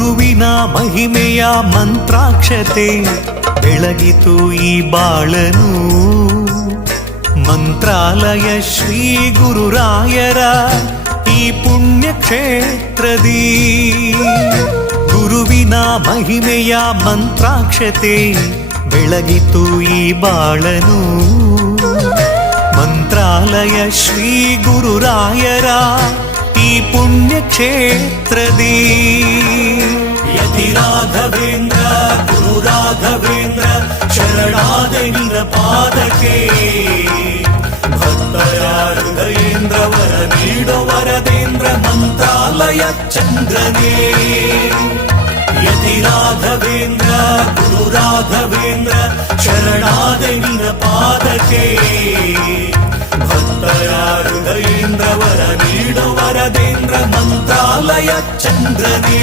ಗುರುವಿನ ಮಹಿಮೆಯ ಮಂತ್ರಾಕ್ಷತೆ ಬೆಳಗಿತು ಈ ಬಾಳನು. ಮಂತ್ರಾಲಯ ಶ್ರೀ ಗುರುರಾಯರ ಈ ಪುಣ್ಯ ಕ್ಷೇತ್ರದಿ ಗುರುವಿನ ಮಹಿಮೆಯ ಮಂತ್ರಾಕ್ಷತೆ ಬೆಳಗಿತು ಈ ಬಾಳನು. ಮಂತ್ರಾಲಯ ಶ್ರೀ ಗುರುರಾಯರ ಈ ಪುಣ್ಯ ಕ್ಷೇತ್ರದಿ ಯತಿ ರಾಘವೇಂದ್ರ ಗುರು ರಾಘವೇಂದ್ರ ಶರಣಾದೆ ನಿನ ಪಾದಕ್ಕೆ. ಭಕ್ತರ ಹೃದಯೇಂದ್ರ ವರ ನೀಡೋ ವರದೇಂದ್ರ ಮಂತ್ರಾಲಯ ಚಂದ್ರನೇ. ಯತಿ ರಾಘವೇಂದ್ರ ಗುರು ರಾಘವೇಂದ್ರ ಶರಣಾದೆ ನಿನ ಪಾದಕ್ಕೆ. ಭಕ್ತರ ಹೃದಯೇಂದ್ರ ವರ ನೀಡೋ ವರದೇಂದ್ರ ಮಂತ್ರಾಲಯ ಚಂದ್ರನೇ.